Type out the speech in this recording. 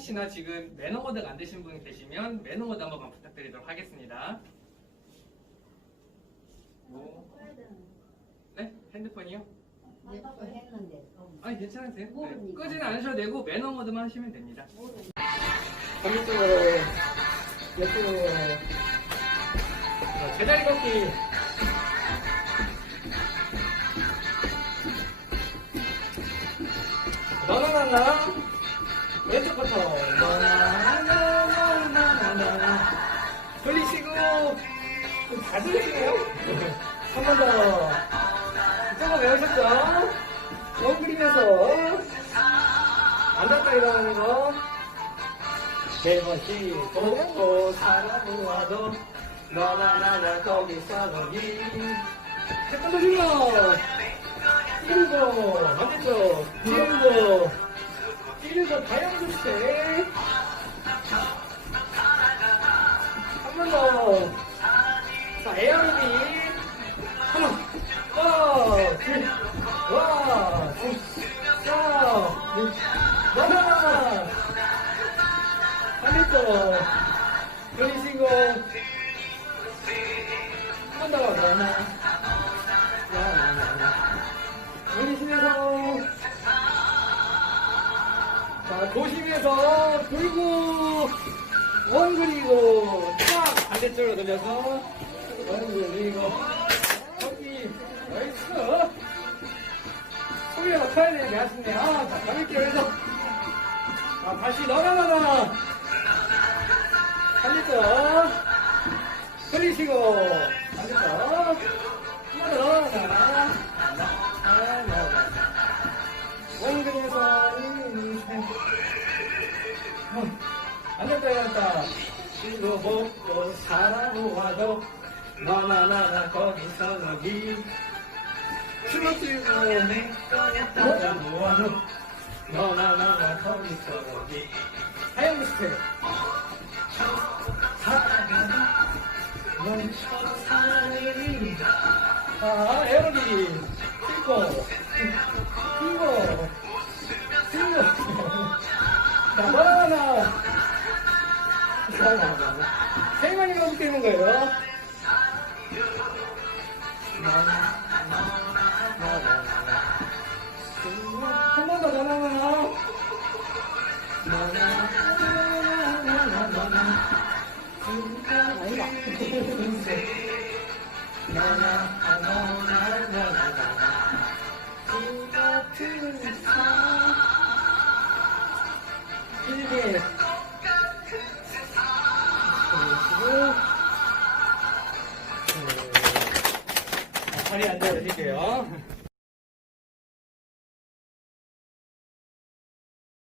혹시나 지금 매너 모드가 안 되신 분 계시면 매너 모드 한 번만 부탁드리도록 하겠습니다. 뭐, 네? 핸드폰이요? 내가 했는데 아니 괜찮으세요? 네. 끄지는 않으셔도 되고 매너 모드만 하시면 됩니다. 반대쪽으로 옆으로 자, 제자리 걷기 나나나나 왼쪽부터 나나나나나나 돌리시고 다 들리시네요. 한 번 더. 조금 외우셨죠? 원 그리면서 앉았다 일어나는 거. 세 번씩 보고 살아보아도 너나 나나 거기서 너기. 더 질러 찌르고 반대쪽 찌르고 다양주세 한번 더. 자, 에어로빅 하나 와, 둘, 와, 둘, 자, 넷, 나나 반대쪽 돌리시고 한번 더. 나나나나 도심에서 돌고 원 그리고 딱 반대쪽으로 돌려서 원 그리고 여기 나이스. 소리가 커야 되는데 아쉽네요 자 가볍게 해서. 자 다시 너나나나. 반대쪽. 돌리시고 반대쪽. 뛰어들어 나나 앉았다 일어났다 이거 먹고 살아보아도 나나나나 거기서 너기. 술먹지고 내 거였다 모아도 너나나나 거기서 너기. 하얀 스텝 살아가다 멈춰 살아내리 아 에어로빅. 핑거 바나나 세 마리 가지고 되는 거예요 한 번더 바나나 길게 다리 앉아 주실게요.